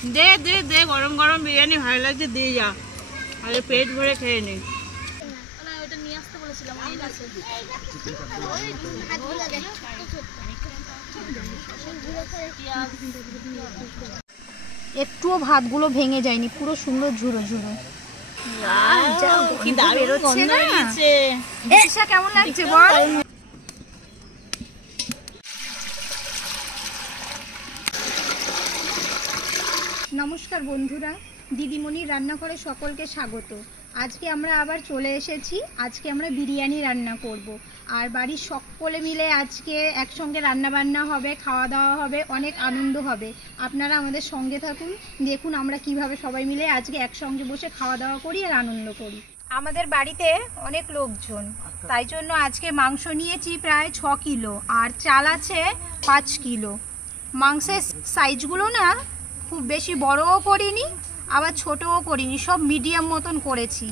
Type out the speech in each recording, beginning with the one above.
দে দে দে, গরম গরম বিরিয়ানি ভালো লাগছে, দিয়ে যা, আরে পেট ভরে খেয়ে নে। ওটা নিয়ে আসতে বলেছিলাম, একটুও ভাতগুলো ভেঙে যায়নি, পুরো সুন্দর ঝুরো ঝুরো। কেমন লাগছে বল? নমস্কার বন্ধুরা, দিদিমণির রান্নাঘরে সকলকে স্বাগত। আজকে আমরা আবার চলে এসেছি। আজকে আমরা বিরিয়ানি রান্না করব। আর বাড়ির সকলে মিলে আজকে একসঙ্গে রান্না বান্না হবে, খাওয়া দাওয়া হবে, অনেক আনন্দ হবে। আপনারা আমাদের সঙ্গে থাকুন, দেখুন আমরা কিভাবে সবাই মিলে আজকে একসঙ্গে বসে খাওয়া দাওয়া করি আর আনন্দ করি। আমাদের বাড়িতে অনেক লোকজন, তাই জন্য আজকে মাংস নিয়েছি প্রায় 6 কিলো, আর চাল আছে 5 কিলো। মাংসের সাইজগুলো না খুব বেশি বড়ও করিনি, আবার ছোটও করিনি, সব মিডিয়াম মতন করেছি।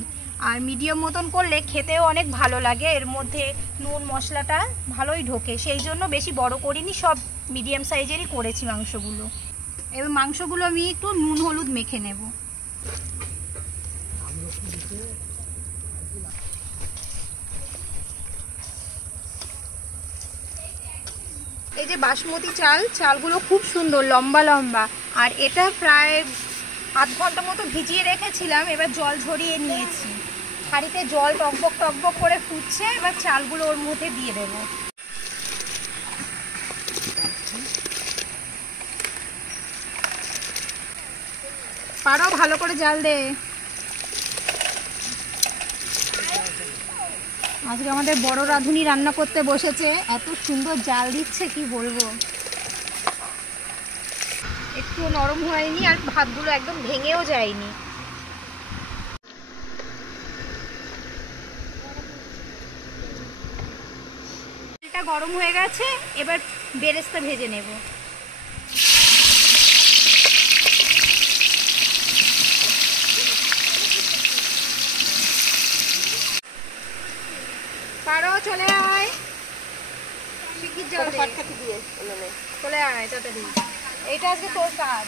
আর মিডিয়াম মতন করলে খেতেও অনেক ভালো লাগে, এর মধ্যে নুন মশলাটা ভালোই ঢোকে, সেই জন্য বেশি বড় করিনি, সব মিডিয়াম সাইজেরই করেছি মাংসগুলো। এবার মাংসগুলো আমি একটু নুন হলুদ মেখে নেব। এই যে বাসমতি চালগুলো খুব সুন্দর লম্বা লম্বা, আর এটা প্রায় আধ ঘন্টা মতো ভিজিয়ে রেখেছিলাম। এবার জল ঝরিয়ে নিয়েছি, হাঁড়িতে জল টকবক টকবক করে ফুটছে, এবার চালগুলো ওর মধ্যে দিয়ে দেব। পারো ভালো করে জাল দে। আজকে আমাদের বড় রাঁধুনি রান্না করতে বসেছে, এত সুন্দর জাল দিচ্ছে কি বলবো। একটু নরম হয়নি, আর ভাতগুলো একদম ভেঙেও যায়নি। এটা গরম হয়ে গেছে, এবার বেরেস্তা ভেজে নেব। পারো চলে আয়, শিগগির জল দে, চলে আয় তাড়াতাড়ি, এইটা আজকে তোর কাজ।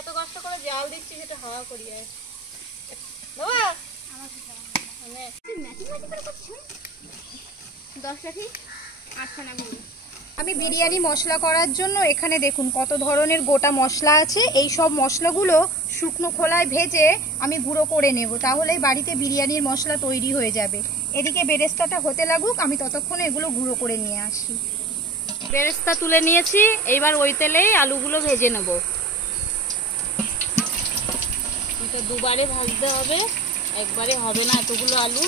এত কষ্ট করে জাল দিচ্ছি, সেটা হাওয়া করি। আমি বিরিয়ানি মশলা করার জন্য এখানে দেখুন কত ধরনের গোটা মশলা আছে। এই সব মশলাগুলো শুকনো খোলায় ভেজে আমি গুঁড়ো করে নেব, তাহলেই বাড়িতে বিরিয়ানির মশলা তৈরি হয়ে যাবে। এদিকে বেরেস্তাটা হতে লাগুক, আমি ততক্ষণে এগুলো গুঁড়ো করে নিয়ে আসি। বেরেস্তা তুলে নিয়েছি, এইবার ওই তেলেই আলুগুলো ভেজে নেব। এটা দুবারে ভাজতে হবে, একবারে হবে না এতগুলো আলু।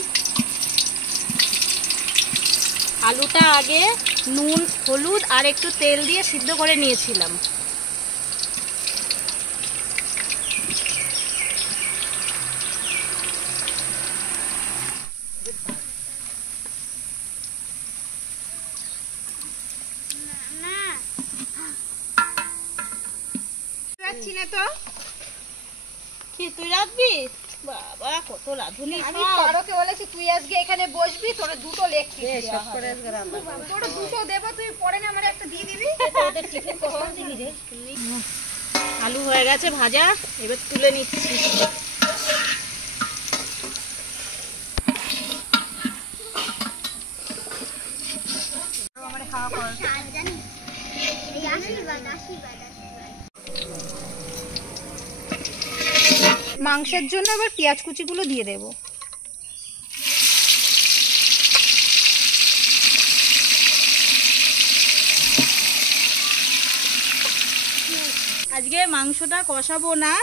আলুটা আগে নুন হলুদ আর একটু তেল দিয়ে সিদ্ধ করে নিয়েছিলাম। তো কি তুই রাখবি? বাবা কত রাঁধুনি। আমি পারোকে বলেছি তুই আজকে এখানে বসবি, তোর দুটো লেগ পিস দেব। তোর দুটো দেব, তুই পরে না আমারে একটা দিয়ে দিবি। তোদের টিফিন কখন দিবি রে? আলু হয়ে গেছে ভাজা, এবার তুলে নিচ্ছি। আমারে খাওয়া কর। মাংসের জন্য এবার পেঁয়াজ কুচিগুলো দিয়ে দেব। আজকে মাংসটা কষাবো না,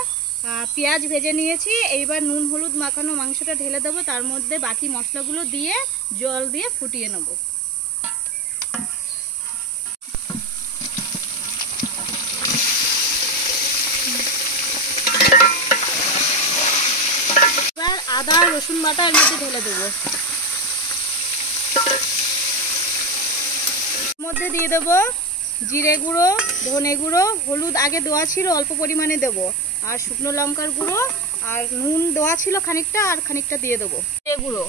পেঁয়াজ ভেজে নিয়েছি। এইবার নুন হলুদ মাখানো মাংসটা ঢেলে দেবো, তার মধ্যে বাকি মশলাগুলো দিয়ে জল দিয়ে ফুটিয়ে নেব। এবার আদা রসুন বাটা এর মধ্যে ঢেলে দেবো। মধ্যে দিয়ে দেবো জিরে গুঁড়ো, ধনে গুঁড়ো, হলুদ আগে দেওয়া ছিল অল্প পরিমাণে দেবো, আর শুকনো লঙ্কার গুঁড়ো, আর নুন দেওয়া ছিল খানিকটা, আর খানিকটা দিয়ে দেবো জিরে গুঁড়ো।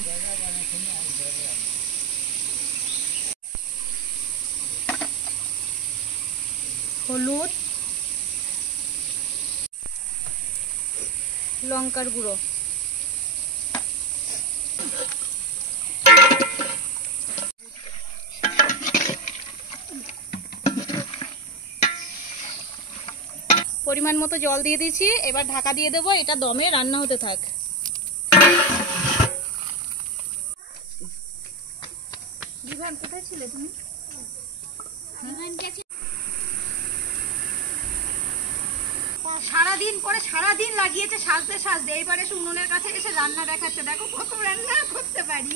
হলুদ, লঙ্কার গুঁড়ো, পরিমাণ মতো জল দিয়ে দিয়েছি। এবার ঢাকা দিয়ে দেবো, এটা দমে রান্না হতে থাক। বিভান কোথায় ছিলে তুমি? সারাদিন লাগিয়েছে সাজতে সাজতে, এইবার এসে উনুনের কাছে এসে রান্না দেখাচ্ছে। দেখো কত রান্না করতে পারি।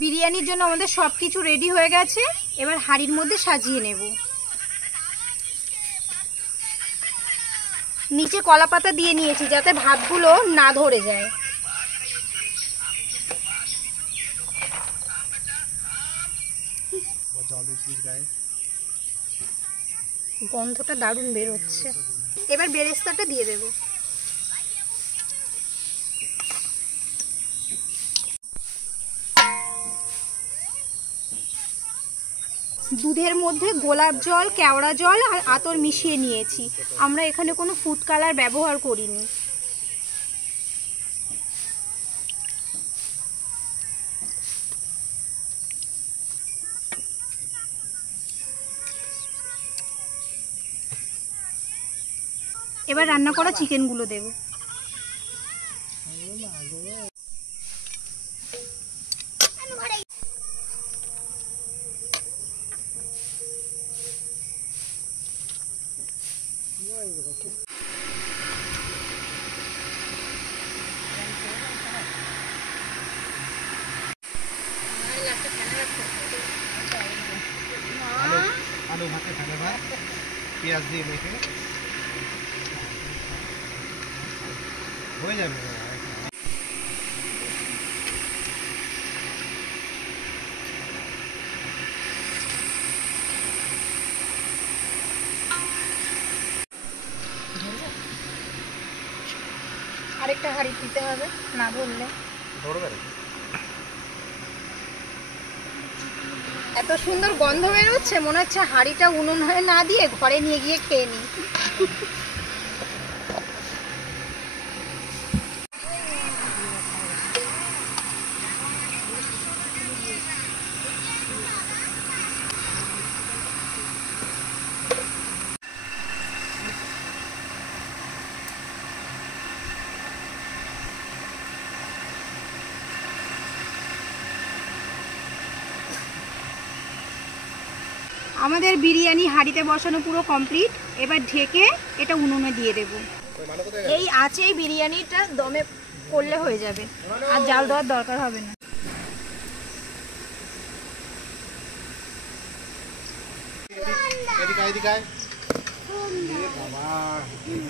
বিরিয়ানির জন্য আমাদের সবকিছু রেডি হয়ে গেছে, এবার হাঁড়ির মধ্যে সাজিয়ে নেব। নিচে কলা পাতা দিয়ে নিয়েছি যাতে ভাতগুলো না ধরে যায়। গন্ধটা দারুণ বের হচ্ছে। এবার বেরেস্তাটা দিয়ে দেব। দুধের মধ্যে গোলাপ জল, কেওড়া জল আর আতর মিশিয়ে নিয়েছি। আমরা এখানে কোনো ফুড কালার ব্যবহার করিনি। এবার রান্না করা চিকেনগুলো দেব। আলু ভাতে খাবে ভাই, পেঁয়াজ দিয়ে মেখে হয়ে যাবে। আরেকটা হাঁড়ি দিতে হবে, না ধরলে। এত সুন্দর গন্ধ বেরোচ্ছে, মনে হচ্ছে হাঁড়িটা উনুন হয়ে না দিয়ে ঘরে নিয়ে গিয়ে খেয়ে নিই। আমাদের বিরিয়ানি হাঁড়িতে বসানো পুরো কমপ্লিট। এবার ঢেকে এটা উনুনে দিয়ে দেব। এই আঁচেই বিরিয়ানিটা দমে করলে হয়ে যাবে, আর জাল দেওয়ার দরকার হবে না।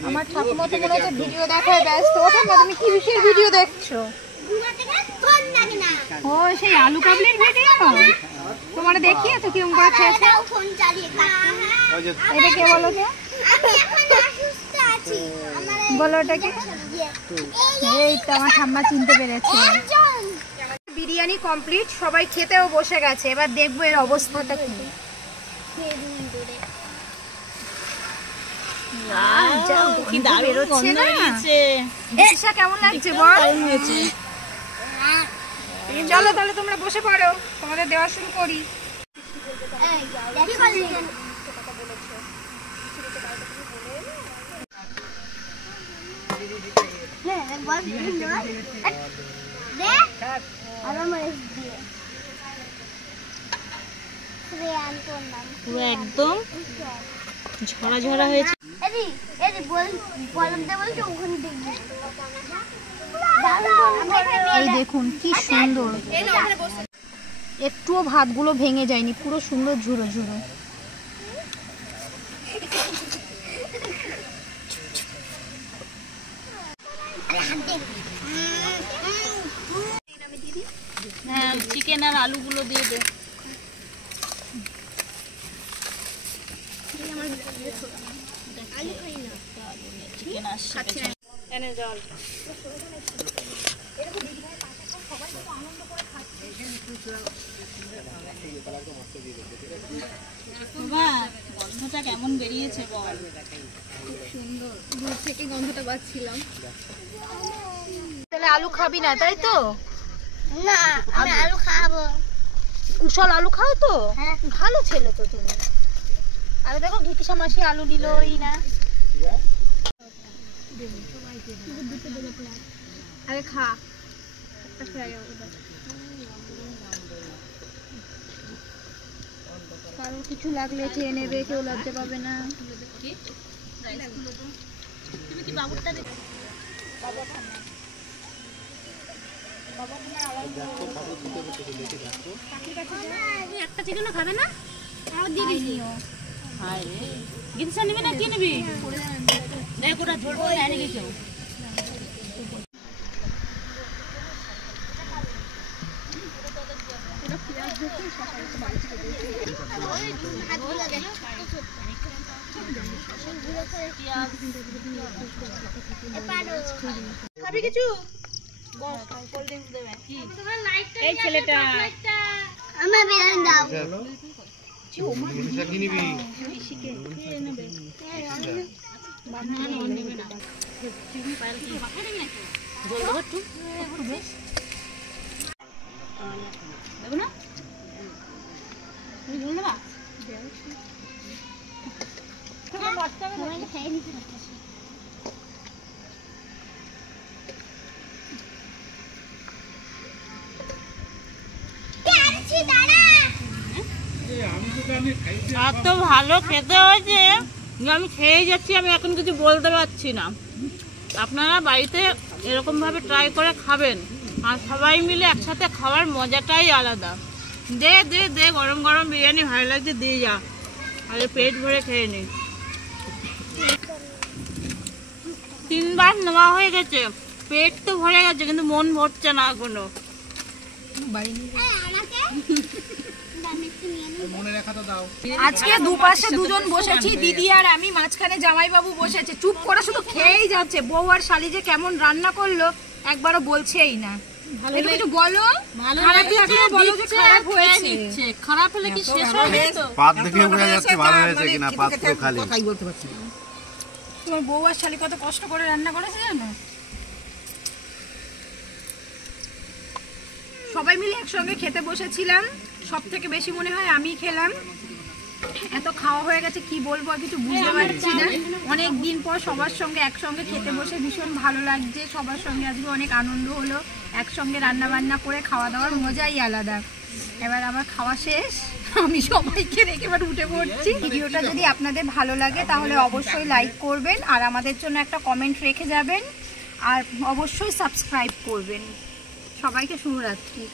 আমার ঠাকুমা তো মনে হচ্ছে ভিডিও দেখায় ব্যস্ত। ওঠো না, তুমি কি বিষয়ের ভিডিও দেখছো? ও সেই আলু কাবলির ভিডিও। তোমার দেখিয়েছো কিরকম করে খেয়েছে? এটা কে বলো? কে বলো ওটাকে? এই তো আমার ঠাম্মা চিনতে পেরেছে। বিরিয়ানি কমপ্লিট, সবাই খেতেও বসে গেছে। এবার দেখবো এর অবস্থাটা কি। কি দারুণ বেরোচ্ছে গন্ধ না? বেরিয়েছে। এসা কেমন লাগছে বল? চলো তাহলে তোমরা বসে পড়ো, তোমাদের দেওয়া শুরু করি। পুরো একদম ঝরা ঝরা হয়েছে। এই দেখুন কি সুন্দর, একটুও ভাতগুলো ভেঙে যায়নি, পুরো সুন্দর ঝুরো ঝুরো। হ্যাঁ, চিকেন আর আলুগুলো দিয়ে দে। চিকেন আসছে এনে জল। গন্ধটা কেমন বেরিয়েছে বল? খুব সুন্দর, দূর থেকে গন্ধটা পাচ্ছিলাম। তাহলে আলু খাবি না তাই তো? না, আমি আলু খাবো। কুশল আলু খাও তো? হ্যাঁ। ভালো ছেলে তো তুমি। আরে দেখো ঘিতিসা মাসি আলু নিলই না। আরে খা, একটা খেয়ে যাবো। কারোর কিছু লাগলে খেয়ে নেবে, কেউ লজ্জা পাবে না। তুমি কি বাবুরটা দেখো? একটা চিকেনও খাবে না? গিনসা নিবি না কি নিবি? দেখ ওরা ঝোল করে এনে গেছে। খাবি কিছু? এই ছেলেটা আমার বিরিয়ানি দাও। জিনিসটা কি নিবি? জল দেবো একটু দেবো না? তুমি জল দেবা? এত ভালো খেতে হয়েছে যে আমি খেয়ে যাচ্ছি, আমি এখন কিছু বলতে পারছি না। আপনারা বাড়িতে এরকমভাবে ট্রাই করে খাবেন, আর সবাই মিলে একসাথে খাওয়ার মজাটাই আলাদা। দে দে দে, গরম গরম বিরিয়ানি ভালো লাগছে, দিয়ে যা, আর পেট ভরে খেয়ে নি। 3 বার নেওয়া হয়ে গেছে, পেট তো ভরে গেছে কিন্তু মন ভরছে না এখনো। মনে রাখা তো দাও। আজকে দুপাশে দুজন বসেছি, দিদি আর আমি, মাঝখানে জামাইবাবু বসেছে, চুপ করে শুধু খেয়েই যাচ্ছে। বউ আর শালি যে কেমন রান্না করলো একবারও বলছেই না। একটু কিছু বলো, খারাপ লাগলে বলো যে খারাপ হয়েছে। খারাপ হলে কি শেষ হবে তো? পাত দেখে বোঝা যাচ্ছে ভালো হয়েছে কিনা, পাত তো খালি। তোমার বউ আর শালি কত কষ্ট করে রান্না করেছে জানো? সবাই মিলে একসঙ্গে খেতে বসেছিলাম, সব থেকে বেশি মনে হয় আমি খেলাম। এত খাওয়া হয়ে গেছে কি বলবো, আর কিছু বুঝতে পারছি না। অনেক দিন পর সবার সঙ্গে একসঙ্গে খেতে বসে ভীষণ ভালো লাগছে। সবার সঙ্গে আজকে অনেক আনন্দ হলো, একসঙ্গে রান্না বান্না করে খাওয়া দাওয়ার মজাই আলাদা। এবার আমার খাওয়া শেষ, আমি সবাইকে রেখে এবার উঠে পড়ছি। ভিডিওটা যদি আপনাদের ভালো লাগে তাহলে অবশ্যই লাইক করবেন, আর আমাদের জন্য একটা কমেন্ট রেখে যাবেন, আর অবশ্যই সাবস্ক্রাইব করবেন। সবাইকে শুভরাত্রি।